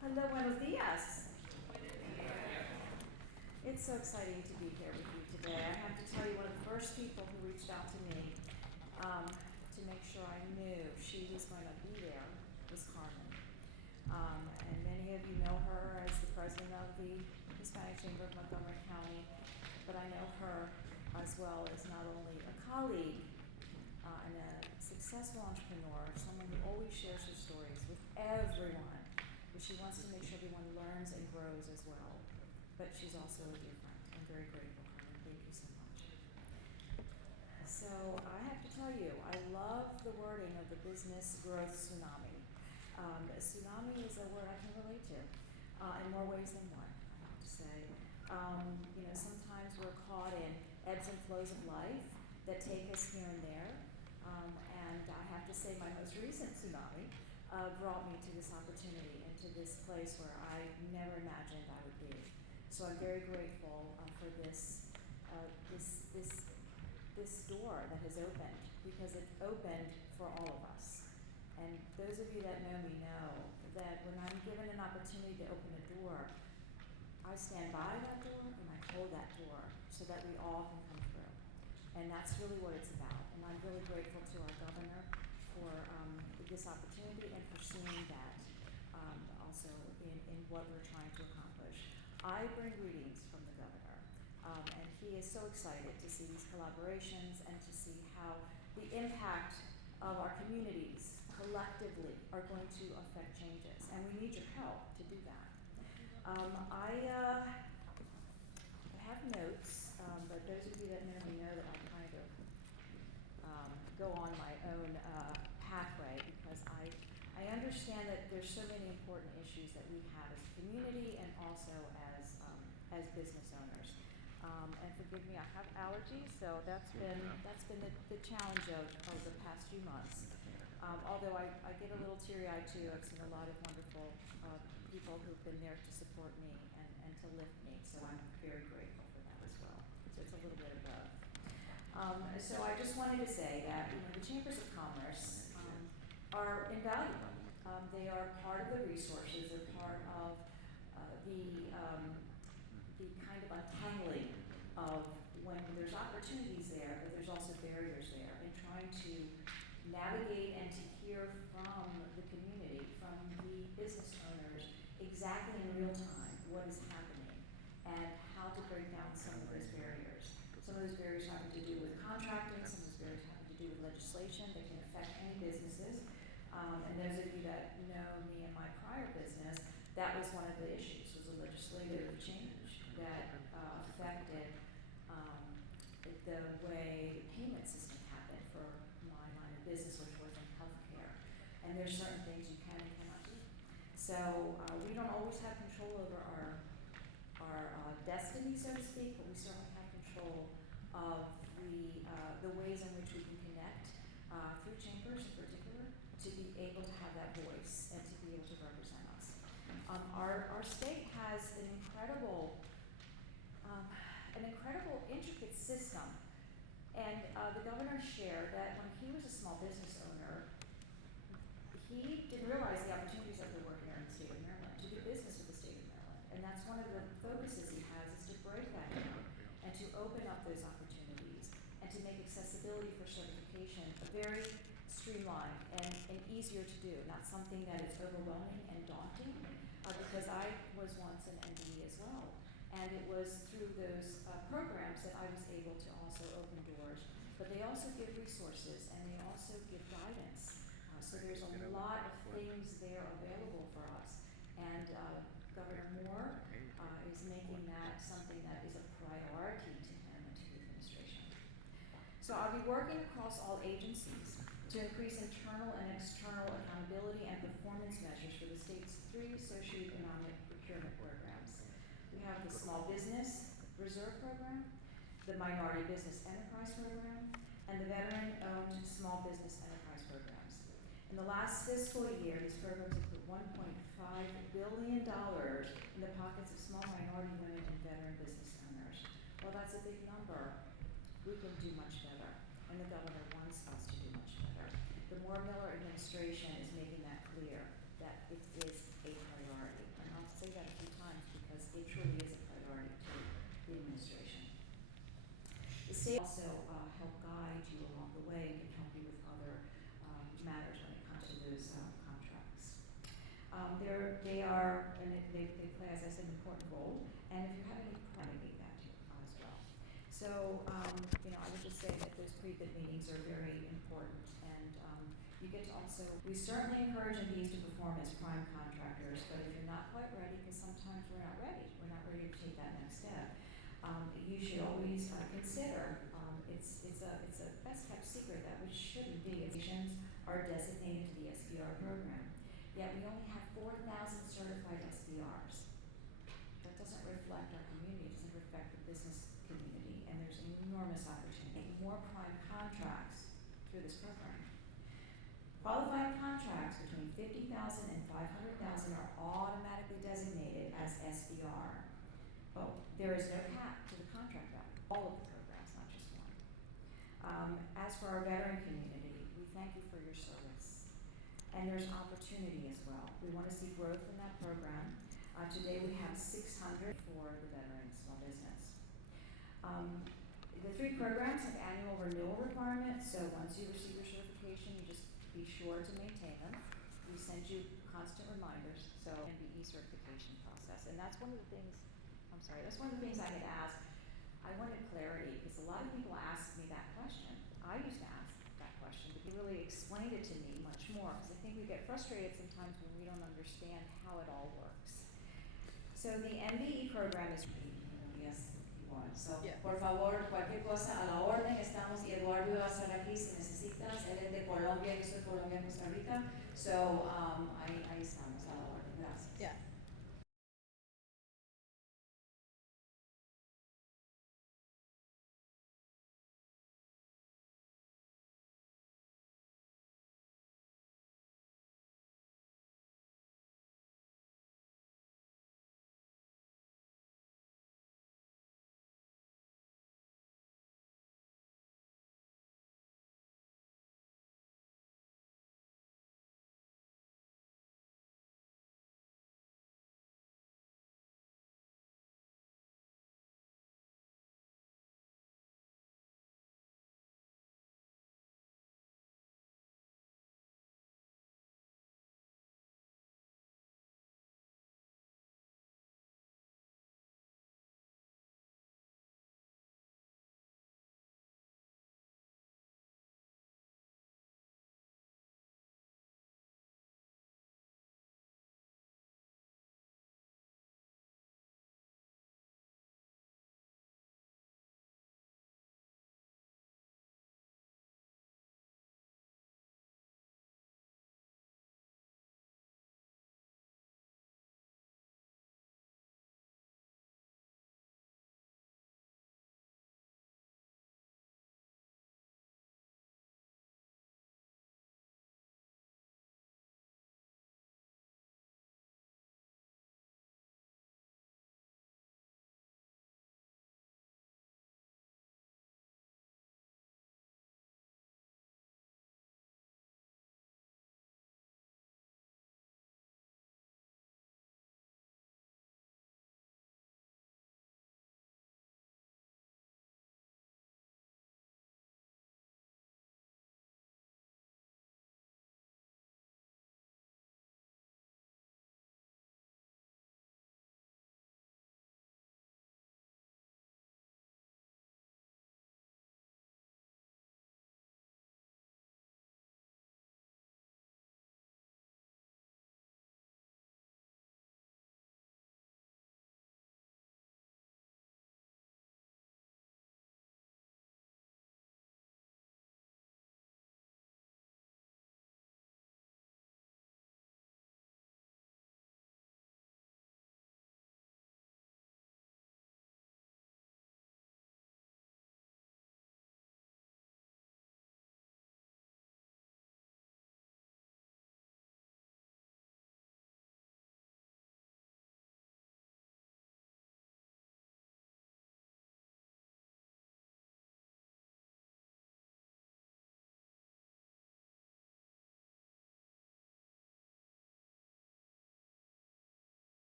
Hello, buenos días. It's so exciting to be here with you today. I have to tell you, one of the first people who reached out to me to make sure I knew she was going to be there was Carmen. And many of you know her as the president of the Hispanic Chamber of Montgomery County, but I know her as well as not only a colleague and a successful entrepreneur, someone who always shares her stories with everyone, but she wants to make sure everyone learns and grows as well. But she's also a dear friend. I'm very grateful, Carmen. Thank you so much. So I have to tell you, I love the wording of the business growth tsunami. Tsunami is a word I can relate to in more ways than one, I have to say. Sometimes we're caught in ebbs and flows of life that take us here and there. And I have to say my most recent tsunami brought me to this opportunity and to this place where I never imagined I would be. So I'm very grateful for this door that has opened, because it opened for all of us. And those of you that know me know that when I'm given an opportunity to open a door, I stand by that door and I hold that door so that we all can come through. And that's really what it's about. And I'm really grateful to our governor for this opportunity and for seeing that also in what we're trying to accomplish. I bring greetings from the governor, and he is so excited to see these collaborations and to see how the impact of our communities collectively are going to affect changes. And we need your help to do that. I have notes, but those of you that know me know that I kind of go on my own pathway, because I understand that there's so many important issues that we have as a community and also as business owners. And forgive me, I have allergies, so that's been the challenge of the past few months. Although I get a little teary-eyed too. I've seen a lot of wonderful people who've been there to support me and to lift me, so I'm very grateful for that as well. So it's a little bit of both. So I just wanted to say that the Chambers of Commerce are invaluable. They are part of the resources. They're part of the kind of untangling of when there's opportunities there, but there's also barriers there, and trying to navigate and to hear from the community, from the business owners, exactly in real time what is happening and how to break down some of those barriers. Some of those barriers having to do with contracting, some of those barriers having to do with legislation that can affect any businesses. And those of you that know me in my prior business, that was one of the issues, was a legislative change that affected the way the payment system happened for my line of business, which was in healthcare. And there's certain things you can and cannot do. So we don't always have control over our destiny, so to speak, but we certainly have control of the ways in which we can connect through chambers in particular to be able to have that voice and to be able to represent us. Our state has an incredible intricate system, and the governor shared that when he was a small business owner, he didn't realize the opportunities that there were here in the state of Maryland to do business with the state of Maryland. And that's one of the focuses he has, is to break that down and to open up those opportunities and to make accessibility for certification very streamlined and easier to do, not something that is overwhelming and daunting, because I was once an MBE as well. And it was through those programs that I was able to also open doors. But they also give resources and they also give guidance. So there's a lot of things there available for us. And Governor Moore is making that something that is a priority to him and to the administration. So I'll be working across all agencies to increase internal and external accountability and performance measures for the state's 3 socioeconomic procurement programs. We have the Small Business Reserve Program, the Minority Business Enterprise Program, and the Veteran-Owned Small Business Enterprise Programs. In the last fiscal year, these programs have put $1.5 billion in the pockets of small minority women and veteran business owners. Well, that's a big number. We can do much better, and the governor wants us to do much better. The Moore-Miller administration is making that clear, that it is a priority. it truly is a priority to the administration. The state also help guide you along the way and can help you with other matters when it comes to those contracts. They play, as I said, an important role, and if you have any navigate that as well. So, I would just say that those pre-bid meetings are very important, and you get to also, we certainly encourage MBEs to perform as prime contractors, but if you're not quite ready, because sometimes we're not ready to take that next step, you should always consider, it's a best kept secret that which shouldn't be, institutions are designated to the SBR program. Yet we only have 4,000 certified SBRs. That doesn't reflect our community, it doesn't reflect the business community, and there's enormous opportunity. More prime contracts through this program. Qualifying contracts between $50,000 and $500,000 are automatically designated as SBR. But there is no cap to the contract value, all of the programs, not just one. As for our veteran community, we thank you for your service. And there's opportunity as well. We want to see growth in that program. Today we have 600 for the veteran small business. The 3 programs have annual renewal requirements, so once you receive your certification, you just be sure to maintain them. We send you constant reminders, so MBE certification process. And that's one of the things, that's one of the things I had asked. I wanted clarity, because a lot of people ask me that question. I used to ask that question, but you really explained it to me much more, because I think we get frustrated sometimes when we don't understand how it all works. So the MBE program is igual. So, yeah. Por favor, cualquier cosa a la orden, estamos, y Eduardo va a estar aquí si necesitas. Él es de Colombia, yo soy de Colombia, Costa Rica. So, ahí estamos.